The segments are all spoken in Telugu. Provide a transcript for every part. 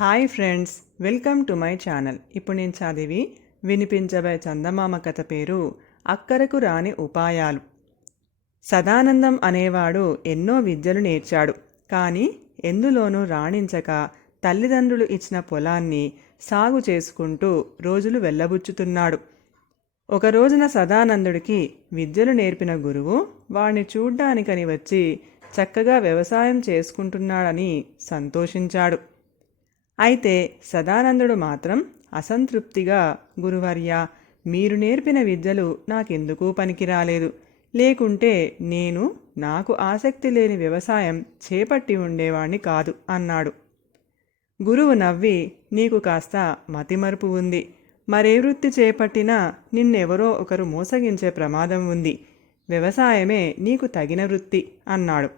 Hi friends welcome to my channel. ఇప్పుడు నేను చదివి వినిపించబోయే చందమామ కథ పేరు అక్కరకు రాని ఉపాయాలు. సదానందం అనేవాడు ఎన్నో విద్యలు నేర్చాడు. కానీ ఎందులోనూ రాణించక తల్లిదండ్రులు ఇచ్చిన పొలాన్ని సాగు చేసుకుంటూ రోజులు వెళ్ళబుచ్చుతున్నాడు. ఒక రోజున సదానందుడికి విద్యలు నేర్పిన గురువు వాణ్ణి చూడ్డానికని వచ్చి చక్కగా వ్యవసాయం చేసుకుంటున్నాడని సంతోషించాడు. అయితే సదానందుడు మాత్రం అసంతృప్తిగా గురువర్య మీరు నేర్పిన విద్యలు నాకెందుకు పనికిరాలేదు. లేకుంటే నేను నాకు ఆసక్తి లేని వ్యవసాయం చేపట్టి ఉండేవాణ్ణి కాదు అన్నాడు. గురువు నవ్వి నీకు కాస్త మతిమరుపు ఉంది. మరే వృత్తి చేపట్టినా నిన్నెవరో ఒకరు మోసగించే ప్రమాదం ఉంది. వ్యవసాయమే నీకు తగిన వృత్తి అన్నాడు.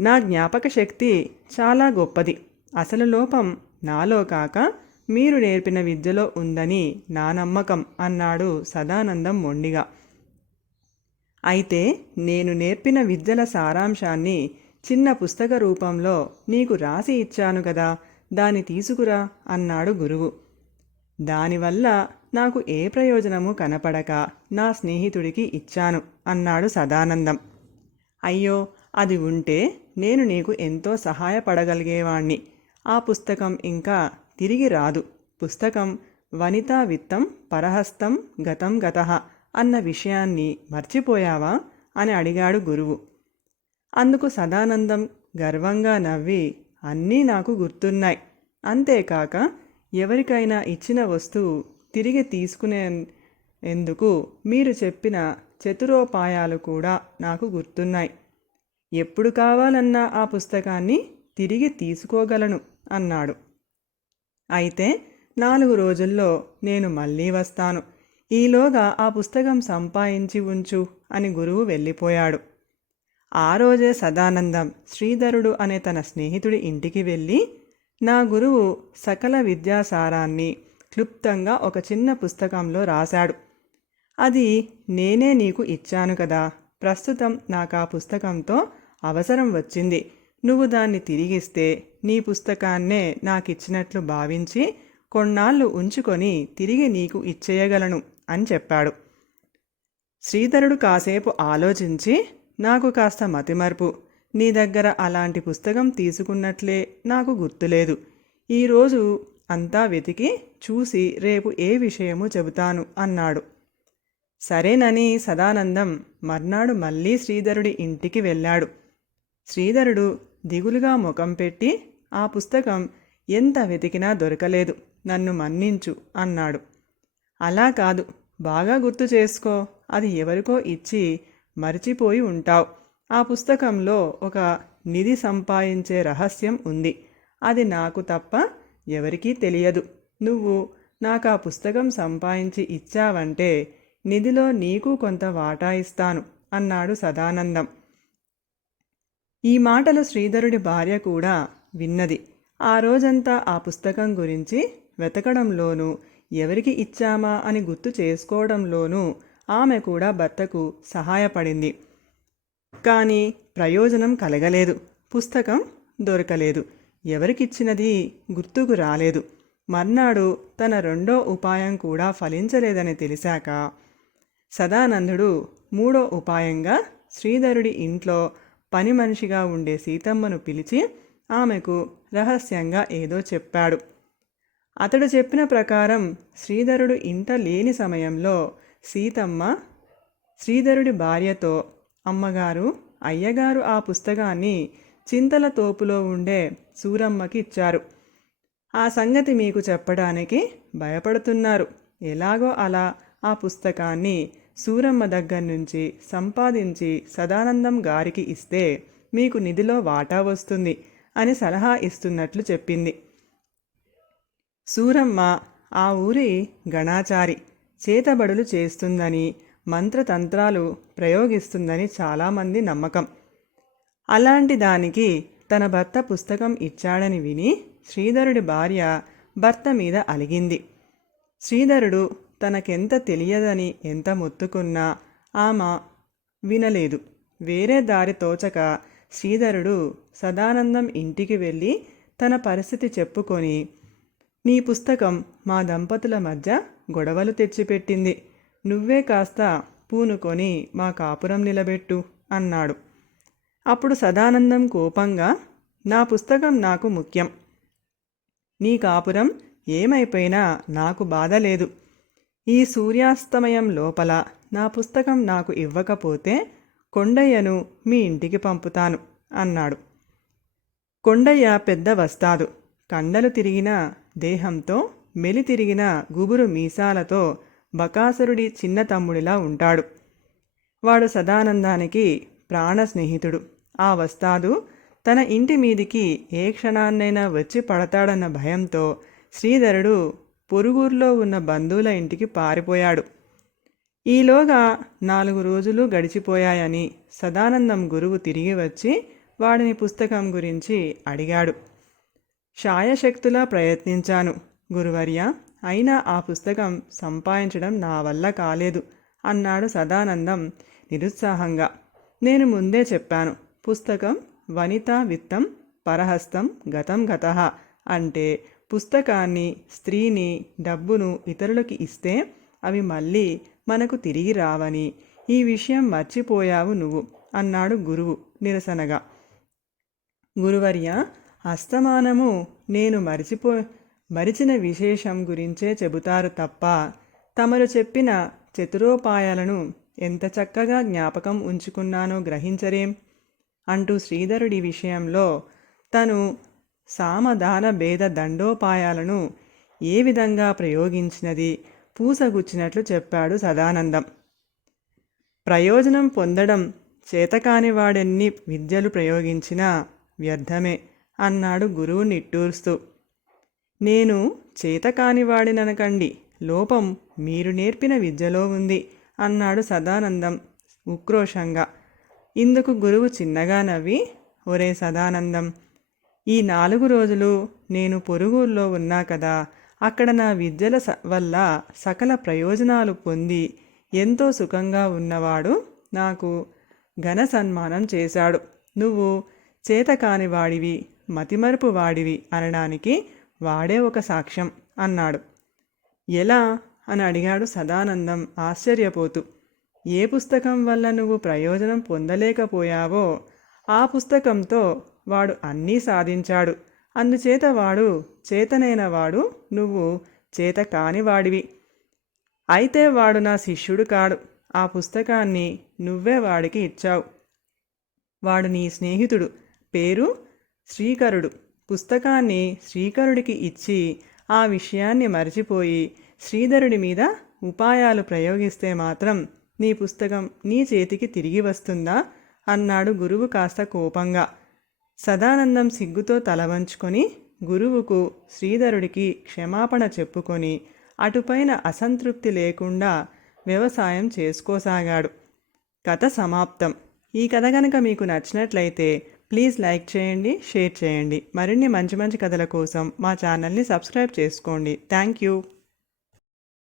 నా జ్ఞాపక శక్తి చాలా గొప్పది. అసలు లోపం నాలో కాక మీరు నేర్పిన విద్యలో ఉందని నా నమ్మకం అన్నాడు సదానందం మొండిగా. అయితే నేను నేర్పిన విద్యల సారాంశాన్ని చిన్న పుస్తక రూపంలో నీకు రాసి ఇచ్చాను కదా దాన్ని తీసుకురా అన్నాడు గురువు. దానివల్ల నాకు ఏ ప్రయోజనము కనపడక నా స్నేహితుడికి ఇచ్చాను అన్నాడు సదానందం. అయ్యో అది ఉంటే నేను నీకు ఎంతో సహాయపడగలిగేవాణ్ణి. ఆ పుస్తకం ఇంకా తిరిగి రాదు. పుస్తకం వనితా విత్తం పరహస్తం గతం గత అన్న విషయాన్ని మర్చిపోయావా? అని అడిగాడు గురువు. అందుకు సదానందం గర్వంగా నవ్వి అన్నీ నాకు గుర్తున్నాయి. అంతేకాక ఎవరికైనా ఇచ్చిన వస్తువు తిరిగి తీసుకునే ఎందుకు మీరు చెప్పిన చతురోపాయాలు కూడా నాకు గుర్తున్నాయి. ఎప్పుడు కావాలన్నా ఆ పుస్తకాన్ని తిరిగి తీసుకోగలను. అన్నాడు. అయితే నాలుగు రోజుల్లో నేను మళ్ళీ వస్తాను. ఈలోగా ఆ పుస్తకం సంపాదించి ఉంచు అని గురువు వెళ్ళిపోయాడు. ఆ రోజే సదానందం శ్రీధరుడు అనే తన స్నేహితుడి ఇంటికి వెళ్ళి నా గురువు సకల విద్యాసారాన్ని క్లుప్తంగా ఒక చిన్న పుస్తకంలో రాశాడు. అది నేనే నీకు ఇచ్చాను కదా ప్రస్తుతం నాకు ఆ పుస్తకంతో అవసరం వచ్చింది. నువ్వు దాన్ని తిరిగిస్తే నీ పుస్తకాన్నే నాకిచ్చినట్లు భావించి కొన్నాళ్ళు ఉంచుకొని తిరిగి నీకు ఇచ్చేయగలను అని చెప్పాడు. శ్రీధరుడు కాసేపు ఆలోచించి నాకు కాస్త మతిమరుపు. నీ దగ్గర అలాంటి పుస్తకం తీసుకున్నట్లే నాకు గుర్తులేదు. ఈరోజు అంతా వెతికి చూసి రేపు ఏ విషయము చెబుతాను అన్నాడు. సరేనని సదానందం మర్నాడు మళ్ళీ శ్రీధరుడి ఇంటికి వెళ్ళాడు. శ్రీధరుడు దిగులుగా ముఖం పెట్టి ఆ పుస్తకం ఎంత వెతికినా దొరకలేదు నన్ను మన్నించు అన్నాడు. అలా కాదు బాగా గుర్తు చేసుకో అది ఎవరికో ఇచ్చి మరిచిపోయి ఉంటావు. ఆ పుస్తకంలో ఒక నిధి సంపాదించే రహస్యం ఉంది. అది నాకు తప్ప ఎవరికీ తెలియదు. నువ్వు నాకు ఆ పుస్తకం సంపాదించి ఇచ్చావంటే నిధిలో నీకు కొంత వాటా ఇస్తాను అన్నాడు సదానందం. ఈ మాటలు శ్రీధరుడి భార్య కూడా విన్నది. ఆ రోజంతా ఆ పుస్తకం గురించి వెతకడంలోనూ ఎవరికి ఇచ్చామా అని గుర్తు చేసుకోవడంలోనూ ఆమె కూడా భర్తకు సహాయపడింది. కానీ ప్రయోజనం కలగలేదు. పుస్తకం దొరకలేదు. ఎవరికిచ్చినది గుర్తుకు రాలేదు. మర్నాడు తన రెండో ఉపాయం కూడా ఫలించలేదని తెలిసాక సదానందుడు మూడో ఉపాయంగా శ్రీధరుడి ఇంట్లో పని మనిషిగా ఉండే సీతమ్మను పిలిచి ఆమెకు రహస్యంగా ఏదో చెప్పాడు. అతడు చెప్పిన ప్రకారం శ్రీధరుడు ఇంట లేని సమయంలో సీతమ్మ శ్రీధరుడి భార్యతో అమ్మగారు అయ్యగారు ఆ పుస్తకాన్ని చింతల తోపులో ఉండే సూరమ్మకి ఇచ్చారు. ఆ సంగతి మీకు చెప్పడానికి భయపడుతున్నారు. ఎలాగో అలా ఆ పుస్తకాన్ని సూరమ్మ దగ్గర నుంచి సంపాదించి సదానందం గారికి ఇస్తే మీకు నిధిలో వాటా వస్తుంది అని సలహా ఇస్తున్నట్లు చెప్పింది. సూరమ్మ ఆ ఊరి గణాచారి. చేతబడులు చేస్తుందని మంత్రతంత్రాలు ప్రయోగిస్తుందని చాలామంది నమ్మకం. అలాంటి దానికి తన భర్త పుస్తకం ఇచ్చాడని విని శ్రీధరుడి భార్య భర్త మీద అలిగింది. శ్రీధరుడు తనకెంత తెలియదని ఎంత మొత్తుకున్నా ఆమె వినలేదు. వేరే దారి తోచక శ్రీధరుడు సదానందం ఇంటికి వెళ్ళి తన పరిస్థితి చెప్పుకొని నీ పుస్తకం మా దంపతుల మధ్య గొడవలు తెచ్చిపెట్టింది. నువ్వే కాస్త పూనుకొని మా కాపురం నిలబెట్టు అన్నాడు. అప్పుడు సదానందం కోపంగా నా పుస్తకం నాకు ముఖ్యం. నీ కాపురం ఏమైపోయినా నాకు బాధ లేదు. ఈ సూర్యాస్తమయం లోపల నా పుస్తకం నాకు ఇవ్వకపోతే కొండయ్యను మీ ఇంటికి పంపుతాను అన్నాడు. కొండయ్య పెద్ద వస్తాదు. కండలు తిరిగిన దేహంతో మెలి తిరిగిన గుబురు మీసాలతో బకాసురుడి చిన్న తమ్ముడిలా ఉంటాడు. వాడు సదానందానికి ప్రాణ స్నేహితుడు. ఆ వస్తాదు తన ఇంటి మీదికి ఏ క్షణాన్నైనా వచ్చి పడతాడన్న భయంతో శ్రీధరుడు పొరుగురులో ఉన్న బంధువుల ఇంటికి పారిపోయాడు. ఈలోగా నాలుగు రోజులు గడిచిపోయాయని సదానందం గురువు తిరిగి వచ్చి వాడిని పుస్తకం గురించి అడిగాడు. శాయశక్తులా ప్రయత్నించాను. గురువర్య అయినా ఆ పుస్తకం సంపాదించడం నా వల్ల కాలేదు అన్నాడు సదానందం నిరుత్సాహంగా. నేను ముందే చెప్పాను పుస్తకం వనిత విత్తం పరహస్తం గతం గత అంటే పుస్తకాన్ని స్త్రీని డబ్బును ఇతరులకి ఇస్తే అవి మళ్ళీ మనకు తిరిగి రావని. ఈ విషయం మర్చిపోయావు నువ్వు అన్నాడు గురువు నిరసనగా. గురువర్య అస్తమానము నేను మరిచిపో మరిచిన విశేషం గురించే చెబుతారు తప్ప తమరు చెప్పిన చతురోపాయాలను ఎంత చక్కగా జ్ఞాపకం ఉంచుకున్నానో గ్రహించరేం? అంటూ శ్రీధరుడి విషయంలో తను సామధాన భేద దండోపాయాలను ఏ విధంగా ప్రయోగించినది? పూసగుచ్చినట్లు చెప్పాడు సదానందం. ప్రయోజనం పొందడం చేతకాని వాడెన్ని విద్యలు ప్రయోగించినా వ్యర్థమే అన్నాడు గురువు నిట్టూరుస్తూ. నేను చేతకాని వాడిననకండి లోపం మీరు నేర్పిన విద్యలో ఉంది అన్నాడు సదానందం ఉక్రోషంగా. ఇందుకు గురువు చిన్నగా నవ్వి ఒరే సదానందం ఈ నాలుగు రోజులు నేను పొరుగుల్లో ఉన్నా కదా అక్కడ నా విద్యల స- వల్ల సకల ప్రయోజనాలు పొంది ఎంతో సుఖంగా ఉన్నవాడు నాకు ఘన సన్మానం చేశాడు. నువ్వు చేతకాని వాడివి మతిమరుపు వాడివి అనడానికి వాడే ఒక సాక్ష్యం అన్నాడు. ఎలా? అని అడిగాడు సదానందం ఆశ్చర్యపోతూ. ఏ పుస్తకం వల్ల నువ్వు ప్రయోజనం పొందలేకపోయావో ఆ పుస్తకంతో వాడు అన్నీ సాధించాడు. అందుచేత వాడు చేతనైన వాడు నువ్వు చేత కాని వాడివి అయితే వాడు నా శిష్యుడు కాడు. ఆ పుస్తకాన్ని నువ్వే వాడికి ఇచ్చావు. వాడు నీ స్నేహితుడు. పేరు శ్రీకరుడు. పుస్తకాన్ని శ్రీకరుడికి ఇచ్చి ఆ విషయాన్ని మరచిపోయి శ్రీధరుడి మీద ఉపాయాలు ప్రయోగిస్తే మాత్రం నీ పుస్తకం నీ చేతికి తిరిగి వస్తుందా? అన్నాడు గురువు కాస్త కోపంగా. సదానందం సిగ్గుతో తల వంచుకొని గురువుకు శ్రీధరుడికి క్షమాపణ చెప్పుకొని అటుపైన అసంతృప్తి లేకుండా వ్యవసాయం చేసుకోసాగాడు. కథ సమాప్తం. ఈ కథ కనుక మీకు నచ్చినట్లయితే ప్లీజ్ లైక్ చేయండి షేర్ చేయండి. మరిన్ని మంచి మంచి కథల కోసం మా ఛానల్ని సబ్స్క్రైబ్ చేసుకోండి. Thank you.